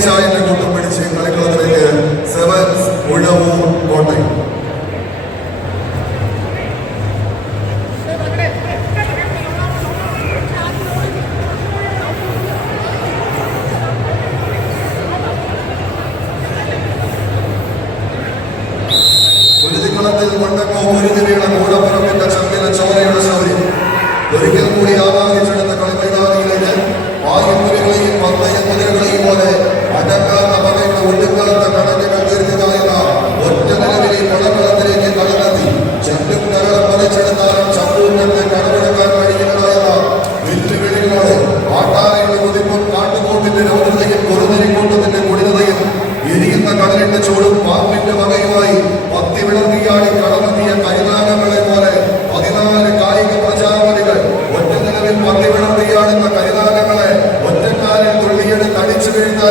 ചായന്റെ കൂട്ടം പിടിച്ച് കളിക്കളത്തിലേക്ക് സെവൻസ് ഉഴവൂർ കോട്ടയം കുരുതിക്കുളത്തിൽ മണ്ടക്കോ കുരുതിരിയുടെ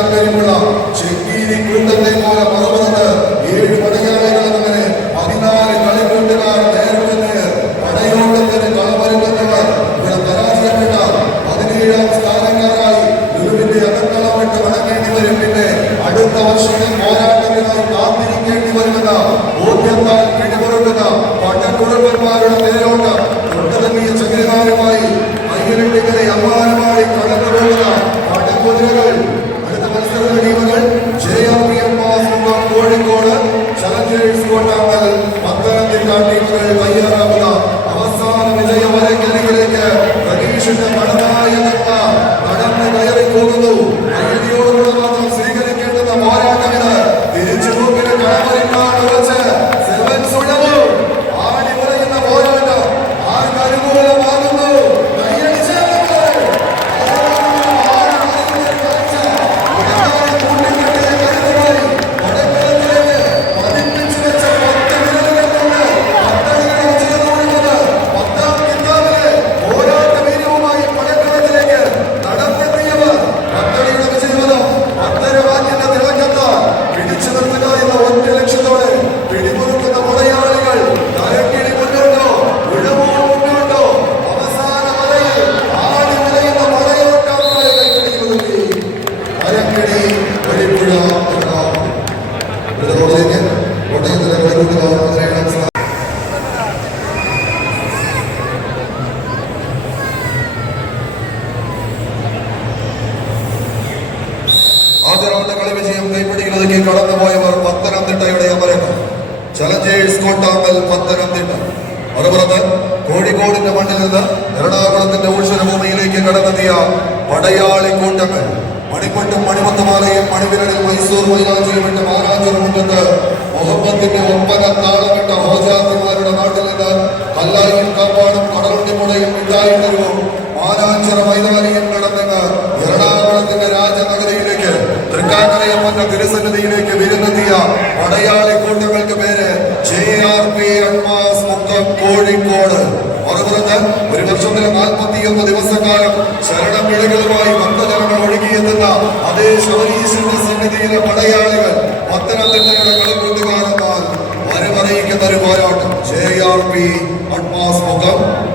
കഴിവുള്ള ചെങ്കീരി കൂട്ടത്തെ പോലെ മറുപുറത്ത് ഏഴ് പടയാളികൾ അങ്ങനെ പതിനാല് കളിക്കൂട്ടുകാർ നേർ പടയോട്ടത്തിന് കളമരുന്നവർ ഇവിടെ പരാജയപ്പെട്ട പതിനേഴാം സ്ഥാനക്കാരായി ഗുരുവിന്റെ അകത്തളമിട്ട് നടക്കേണ്ടി വരും. പിന്നെ അടുത്ത വർഷത്തിൽ പോരാട്ടത്തിനായി കാത്തിരിക്കേണ്ടി വരുമെന്ന ബോധ്യത്താൽ പിടിമുറുക്കുന്ന പട്ടക്കുഴപ്പന്മാരുടെ തേരോട്ടം തൊട്ടതങ്ങിയ ചകിരിനാരുമായി കൈകളിട്ടിങ്ങനെ അമ്മാനമായി കടന്നു പോകുന്ന പട്ടക്കുതിരകൾ റൗണ്ട് കളി വിജയം കൈപ്പിടിയിലൊതുക്കി കടന്നുപോയവർ പത്തനംതിട്ടയുടെ അമരങ്ങൾ ചലഞ്ചേഴ്സ് കോട്ടാമ്പൽ പത്തനംതിട്ട. മറുപുറത്ത് കോഴിക്കോടിന്റെ മണ്ണിൽ നിന്ന് എറണാകുളത്തിന്റെ ഉത്സവഭൂമിയിലേക്ക് കടന്നെത്തിയ പടയാളി കൂട്ടങ്ങൾ. മണിപ്പൊട്ടും മണിമത്തമാലയും മണിവിരലിൽ മൈസൂർ മൈലാഞ്ചിയും ഇട്ട് മുഹമ്മദിന്റെ ഒപ്പന താളമിട്ട ഹോജാത്തിമാരുടെ നാട്ടിൽ നിന്ന് കല്ലായും കാപ്പാടും കടലുണ്ടിമുടയും മിഠായിട്ടരുവും മാനാഞ്ചിറ മൈതാനിയും നടന്നിന്ന് എറണാകുളത്തിന്റെ രാജനഗരയിലേക്ക് തൃക്കാക്കരയം വന്ന തിരുസന്നിധിയിലേക്ക് വിരുന്നെത്തിയ പടയാളി കൂട്ടങ്ങൾക്ക് പേര് ജെ ആർ പി അൺമാസ് മുക്കം കോഴിക്കോട്. മറുപുറത്ത് ഒരു വർഷത്തിലെ നാൽപ്പത്തിയൊന്ന് ദിവസക്കാലം ശരണപ്പിഴകളുമായി ഭക്തജനങ്ങൾ ഒഴുകിയെത്തുന്ന അതേ ശബരീശന്റെ സന്നിധിയിലെ പടയാളികൾ പത്തനംതിട്ടയുടെ കളിക്കൂട്ടുകാരെന്നാൽ വരവറിയിക്കുന്ന ഒരു പോരാട്ടം. ജെ ആർ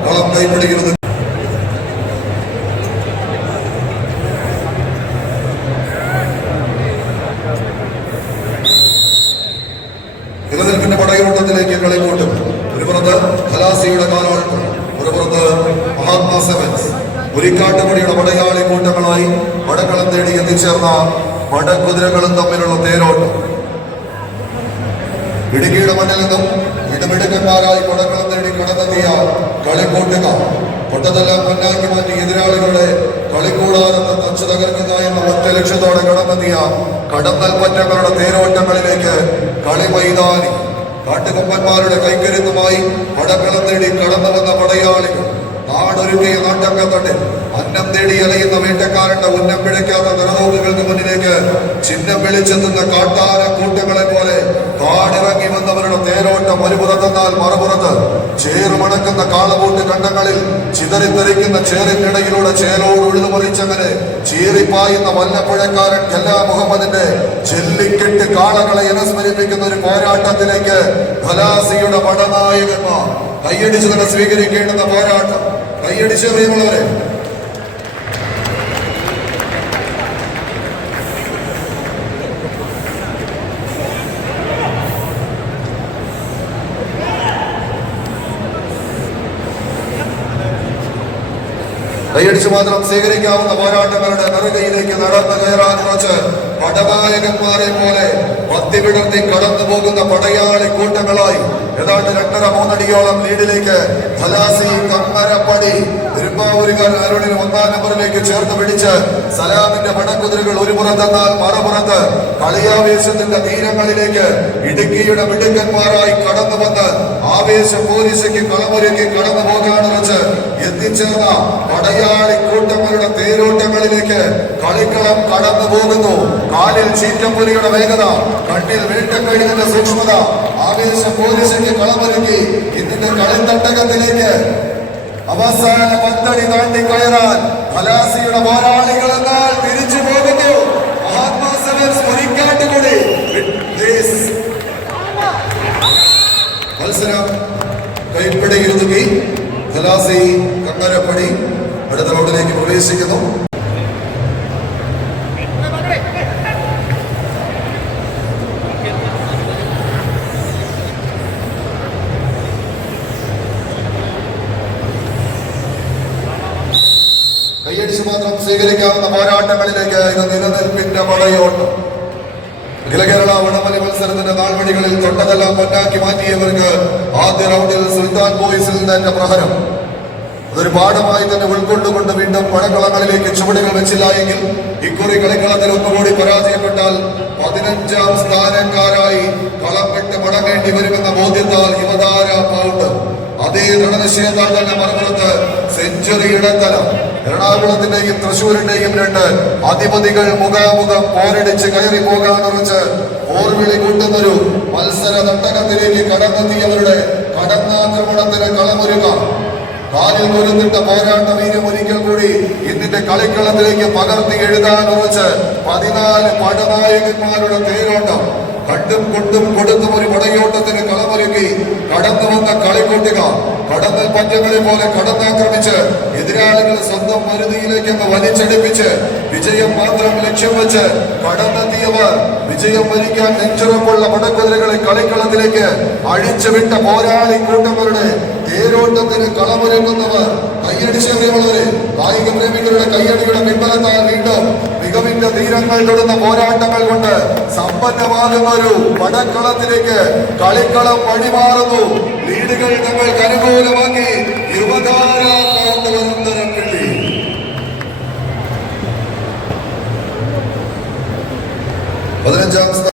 കളം കൈപിടിക്കുന്നത് നിലനിൽപ്പിന്റെ പടയോട്ടത്തിലേക്ക് കളിക്കൂട്ടും ഒരു പുറത്ത് ഖലാസിയുടെ കാലാൾക്കും ഒരു പുറത്ത് മഹാത്മാ സെവൻസ്. പുലിക്കാട്ടുപടിയുടെ വടയാളി കൂട്ടങ്ങളായി വടക്കളം തേടി എത്തിച്ചേർന്ന വടകുതിരകളും തമ്മിലുള്ള തേരോട്ടം. ഇടുക്കിയുടെ മണ്ണിൽ നിന്നും ഇടമിടുക്കന്മാരായി പടക്കളം തേടി കടന്നെത്തിയ കളിക്കൂട്ടുക പൊട്ടതെല്ലാം പൊന്നാക്കി മാറ്റി എതിരാളികളുടെ കളിക്കൂടാതെ തച്ചു തകർക്കുക എന്ന ഒറ്റ ലക്ഷ്യത്തോടെ കടന്നെത്തിയ കടന്നൽ പറ്റങ്ങളുടെ തേരോട്ടങ്ങളിലേക്ക് കളി മൈതാനി. കാട്ടുകൊമ്പന്മാരുടെ കൈക്കരുത്തുമായി പടക്കളം തേടി കടന്നു വന്ന പടയാളികൾ. നാടൊരുക്കിയ നാട്ടക്കത്തട്ടിൽ അന്നം തേടി അലയുന്ന വേട്ടക്കാരന്റെ ഉന്നം പിഴയ്ക്കാത്ത നിറനോക്കുകൾക്ക് മുന്നിലേക്ക് ചിഹ്നം വിളിച്ചെത്തുന്ന കാട്ടാര കൂട്ടങ്ങളെ പോലെ കാടിറങ്ങി വന്നവരുടെ തേരോട്ടം ഒരു പുറത്തെന്നാൽ മറുപുറത്ത്. ചേറുമടക്കുന്ന കാളകൂട്ട് കണ്ടങ്ങളിൽ ചിതറിത്തെറിക്കുന്ന ചേറിനിടയിലൂടെ ചേലോട് ഉഴുതുമറിച്ചങ്ങനെ ചീറിപ്പായുന്ന വല്ലപ്പുഴക്കാരൻ കല്ലാ മുഹമ്മദിന്റെ ചെല്ലിക്കെട്ട് കാളകളെ അനുസ്മരിപ്പിക്കുന്ന ഒരു പോരാട്ടത്തിലേക്ക് ഖലാസിയുടെ പടനായകന്മാർ കൈയടിച്ചു തന്നെ സ്വീകരിക്കേണ്ടുന്ന പോരാട്ടം. കൈയടിച്ച് കൈയടിച്ച് മാത്രം സ്വീകരിക്കാവുന്ന പോരാട്ടങ്ങളുടെ നെറുകയിലേക്ക് നടന്നു കയറാൻ കുറച്ച് പടനായകന്മാരെ പോലെ മത്തിവിടർത്തി കടന്നു പോകുന്ന പടയാളി കൂട്ടങ്ങളായി ഏതാണ്ട് രണ്ടര മൂന്നടിയോളം ലീഡിലേക്ക് ഫലാസി കമ്മരപ്പടി തിരുമ്പാവൂരുകാർ അരുണിന് ഒന്നാം നമ്പറിലേക്ക് ചേർത്ത് പിടിച്ച് സലാമിന്റെ പടക്കുതിരകൾ ഒരു പുറത്തെന്നാൽ മറുപുറത്ത് കളിയാവേശത്തിന്റെ തീരങ്ങളിലേക്ക് ഇടുക്കിയുടെ മിടുക്കന്മാരായി കടന്നു വന്ന് ആവേശ പോലീസയ്ക്ക് കളമൊരുക്കി കടന്നു വെച്ച് എത്തിച്ചേർന്ന പടയാളി കൂട്ടങ്ങളുടെ തേരോട്ടങ്ങളിലേക്ക് കളിക്കളം കടന്നു പോകുന്നു. കാലിൽ ചീറ്റപ്പുലിയുടെ വേഗത കണ്ണിൽ വേട്ടക്കഴിഞ്ഞതിന്റെ സൂക്ഷ്മത ആവേശ പോലീസിന്റെ കളമൊരുക്കി. ഇതിന്റെ കളിത്തട്ടകത്തിലേക്ക് അവസാന പത്തടി താണ്ടി കയറാൻ ഫലാസിയുടെ പോരാളികൾ എന്നാൽ തിരിച്ചു പോകുന്നു. മഹാത്മാ സെവൻസ് മുരിക്കാട്ടുകൂടി. മാത്രം സ്വീകരിക്കാവുന്ന പോരാട്ടങ്ങളിലേക്ക് ഇത് നിലനിൽപ്പിന്റെ പടയോട്ടം അഖില കേരള വടംവലി മത്സരത്തിന്റെ നാൾവഴികളിൽ തൊട്ടതെല്ലാം പൊന്നാക്കി മാറ്റിയവർക്ക് ആദ്യ റൗണ്ടിൽ സുൽത്താൻ ബോയ്സിൽ തന്നെ പ്രഹരം. അതൊരു പാഠമായി തന്നെ ഉൾക്കൊണ്ടുകൊണ്ട് വീണ്ടും പടക്കളങ്ങളിലേക്ക് ചുവടുകൾ വെച്ചില്ല എങ്കിൽ ഇക്കുറി കളിക്കളത്തിൽ ഒന്നുകൂടി പരാജയപ്പെട്ടാൽ പതിനഞ്ചാം സ്ഥാനക്കാരായി കളം വിട്ട് മടങ്ങേണ്ടി വരുമെന്ന ബോധ്യത്താൽ യുവതാര പൗണ്ട് അതേ ദൃഢനിശ്ചയത്താൽ തന്നെ മറുപുറത്ത് സെഞ്ചുറി ഇടത്തലം എറണാകുളത്തിന്റെയും തൃശൂരിന്റെയും രണ്ട് അധിപതികൾ മുഖാമുഖം പോരടിച്ച് കയറി പോകാനുറച്ച് ഓർവിളി കൂട്ടുന്നൊരു മത്സര തട്ടകത്തിലേക്ക് കടന്നെത്തിയവരുടെ കടന്നാക്രമണത്തിന് കളമൊരുക്കാം. കാലിൽ കൊരുന്നിട്ട പോരാട്ട വീര്യം ഒരിക്കൽ കൂടി ഇന്നിന്റെ കളിക്കളത്തിലേക്ക് പകർത്തി എഴുതാൻ ഉറച്ച് പതിനാല് പടനായകന്മാരുടെ തേരോട്ടം കണ്ടും കൊണ്ടും കൊടുത്തും ഒരു പടയോട്ടത്തിന് കളമൊരുക്കി കടന്നു വന്ന കളിക്കൊട്ടുക കടന്നൽ പഞ്ചങ്ങളെ പോലെ കടന്നാക്രമിച്ച് എതിരാളികളെ സ്വന്തം മരുതിയിലേക്ക് അങ്ങ് വലിച്ചടിപ്പിച്ച് വിജയം മാത്രം ലക്ഷ്യം വെച്ച് കടന്നെത്തിയവർ വിജയം വരിക്കാൻ നെഞ്ചുറപ്പുള്ള പടക്കുതിരകളെ കളിക്കളത്തിലേക്ക് അഴിച്ചുവിട്ട പോരാളി കൂട്ടങ്ങളുടെ തേരോട്ടത്തിന് കളമൊരുങ്ങുന്നവർ കയ്യടിച്ചവരെ കായിക പ്രേമികളുടെ കൈയടികളുടെ പിൻബലത്താൽ വീണ്ടും മികവിന്റെ തീരങ്ങൾ തൊടുന്ന പോരാട്ടങ്ങൾ കൊണ്ട് സമ്പന്നമാകുന്ന ഒരു പടക്കളത്തിലേക്ക് കളിക്കളം വഴിമാറുന്നു. ലീഡുകൾ തങ്ങൾക്ക് അനുകൂലമാക്കി യുവതാര പതിനഞ്ചാം